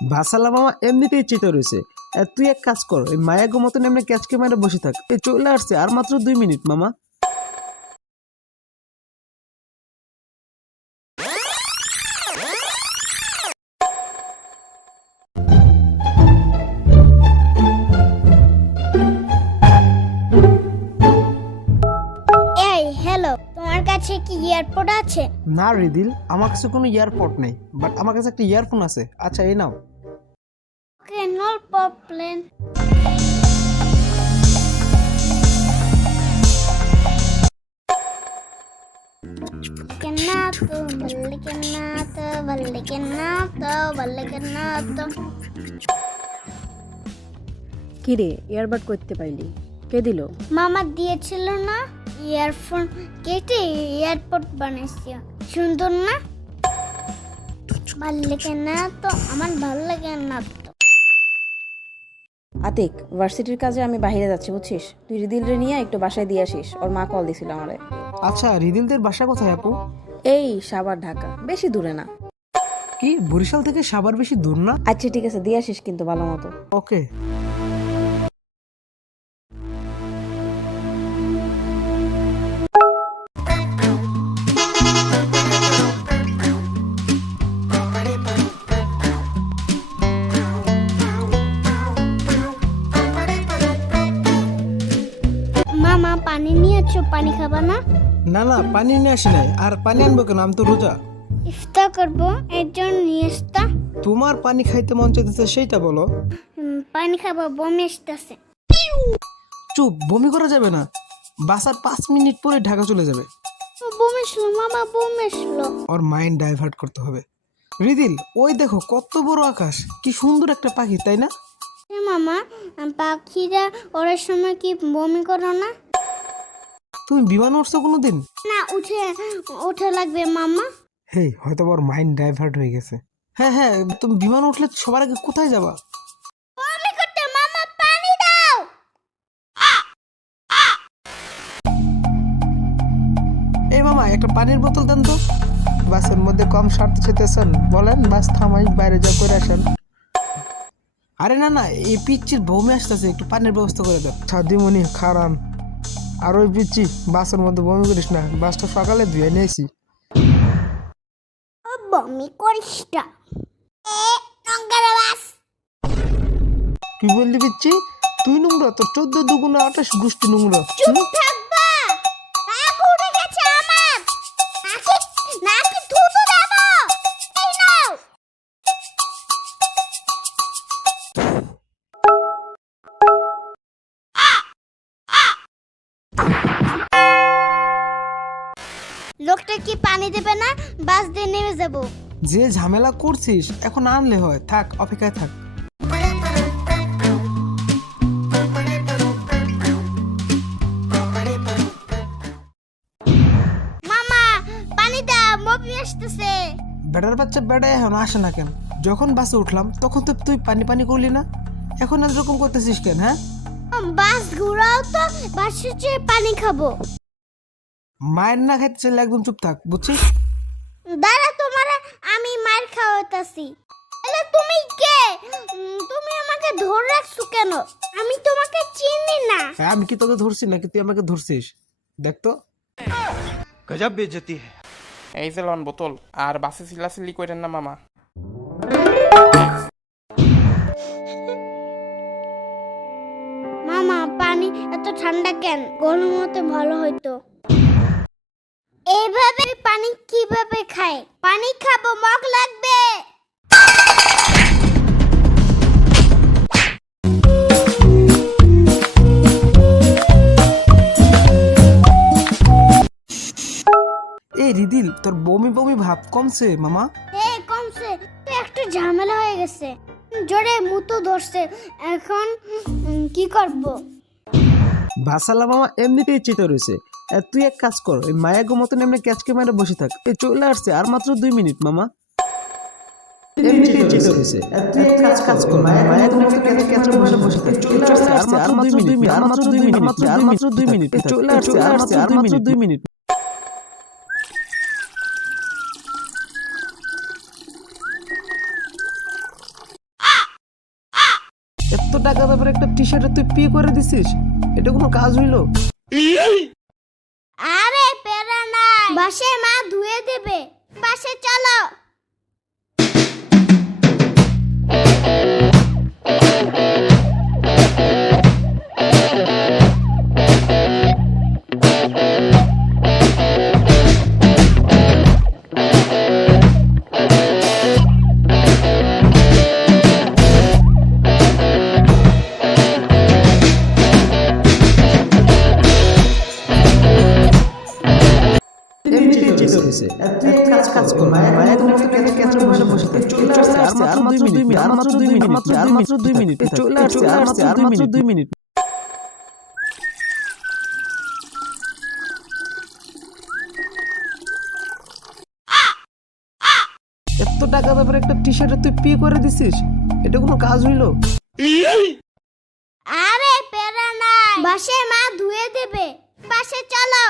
ভাসালা মামা এমনিতেই চেতে রয়েছে। তুই এক কাজ কর, ওই মায়াগো মতন এমনি ক্যাচকে মারে বসে থাক। চলে আসছে আর মাত্র 2 মিনিট মামা। এই হ্যালো, তোমার কাছে কি এয়ারপোর্ট আছে? না রিদিল, আমার কাছে কোনো ইয়ারপড নেই, বাট আমার কাছে একটা ইয়ারফোন আছে। আচ্ছা এই নাও। ওকে, নো প্রবলেম। কিরে ইয়ারবাড করতে পাইলি? কে দিল? মামা দিয়েছিল না, ইয়ারফোন কেটে এয়ারপোর্ট বানাইছে। সুন্দর না? ভাল লাগে না তো, আমার ভাল লাগে না তো। আতিক, ভার্সিটির কাজে আমি বাইরে যাচ্ছি বুঝছিস? তুই রিদিলরে নিয়ে একটু বাসায় দিয়ে আসিস, ওর মা কল দিছিল আমারে। আচ্ছা রিদিলদের বাসা কোথায় আপু? এই সাভার ঢাকা, বেশি দূরে না। কি বরিশাল থেকে সাভার বেশি দূর না? আচ্ছা ঠিক আছে, দিয়ে আসিস কিন্তু ভালো মতো। ওকে। মামা পানি নিয়েছো, পানি খাবা না? না না, পানি নিয়ে আসি নাই। আর পানি আনবো কেন, আমি তো রোজা। ইফতার করবো, এর জন্য নিয়ে আসতা। তোমার পানি খাইতে মন চাইতেছে সেইটা বলো। পানি খাবো, বমি আসতেছে। চুপ, বমি করা যাবে না। বাসার 5 মিনিট পরে ঢাকা চলে যাবে। বমি আসলো মামা, বমি আসলো। ওর মাইন্ড ডাইভার্ট করতে হবে। রিদিল, ওই দেখো কত বড় আকাশ, কি সুন্দর একটা পাখি, তাই না? মামা, পাখিরা ওরার সময় কি বমি করো না? তুমি বিমান উঠছো কোনোদিন? না, উঠে লাগবে মামা। হে, হয়তো ওর মাইন্ড ডাইভার্ট হয়ে গেছে। হ্যাঁ হ্যাঁ, তুমি বিমান উঠলে সবার আগে কোথায় যাবা? বমি করতে, মামা পানি দাও। এই মামা, একটা পানির বোতল দেন তো। বাসের মধ্যে কম স্বার্থ চেতেছেন, বলেন বাস থামাই, বাইরে যা করে আসেন। আরে না না, এই পিচ্চির বমি আসতেছে, একটু পানির ব্যবস্থা করে দেন। সাদিমণি খারান। আর ওই পিচ্চি, বাসের মধ্যে বমি করিস না, বাসটা সকালে ধুয়ে নিয়েছি। বমি করিস না। নোংরা বাস। কি বললি পিচ্চি? তুই নোংরা? তোর 14 দুগুণ 28 গোষ্ঠী নোংরা। চুপ থাকবা। নাক উঠে গেছে আমার। নাকি থুতু দেবো। এই নাও। লোকটা কি পানি দেবে না? বাস দিয়ে নেমে যাবো। যে ঝামেলা করছিস এখন আনলে হয়, থাক অপেক্ষায় থাক। মামা পানি দাও, বমি আসতেছে। বেটার বাচ্চা বেটা এখন আসে না কেন? যখন বাসে উঠলাম তখন তো তুই পানি পানি করলি না, এখন এরকম করতেছিস কেন? হ্যাঁ, বাস ঘুরাও তো, বাসে চেয়ে পানি খাবো। মায়ের না খাইতে চাইলে একদম চুপ থাক, বুঝছিস? দাঁড়া, তোমার আমি মার খাওয়াইতাছি। এলে তুমি কে? তুমি আমাকে ধরে রাখছো কেন? আমি তোমাকে চিনি না। হ্যাঁ, আমি কি তোকে ধরছি নাকি তুই আমাকে ধরছিস? দেখ তো। गजब बेइज्जती है। এই যে লন বোতল, আর বাসে চিল্লাচিল্লি করেন না মামা। মামা পানি এত ঠান্ডা কেন? গরম হতে ভালো হইতো। এইভাবে পানি কিভাবে খায়? পানি খাবো, মগ লাগবে। এই রিদিল, তোর বমি বমি ভাব কমছে মামা? কমছে তো, একটু ঝামেলা হয়ে গেছে, জোরে মুতো ধরছে। এখন কি করব? ভাসালা মামা এমনিতেই চেতে রয়েছে। তুই এক কাজ কর, ওই মায়াগো মতন এমনি ক্যাচকে মারে বসে থাক। চলে আসছে আর মাত্র 2 মিনিট মামা। এমনিতেই চেতে রয়েছে। তুই এক কাজ কর, মায়াগো মতন ক্যাচকে মারে বসে থাক। চলে আসছে আর মাত্র 2 মিনিট, আর মাত্র 2 মিনিট, আর মাত্র 2 মিনিট। চলে আসছে আর মাত্র 2 মিনিট। এত টাকা ব্যাপারে একটা টি শার্টে তুই পি করে দিছিস, এটা কোনো কাজ হইলো? আরে পেরা নাই, বাসে মা ধুয়ে দেবে, বাসে চলো। এমনিতেই চিতর হয়েছে। আর তুই এক কাজ কর, মায়া তোমাকে ক্যাচ মেরে বসে থাক। চলে আসছে আর মাত্র 2 মিনিট, আর মাত্র 2 মিনিট, আর মাত্র 2 মিনিট, চলে আসছে আর মাত্র 2 মিনিট। এত টাকা ব্যাপারে একটা টি শার্টে তুই পি করে দিছিস, এটা কোনো কাজ হইলো? আরে পেরা নাই, বাসে মা ধুয়ে দেবে, বাসে চলো।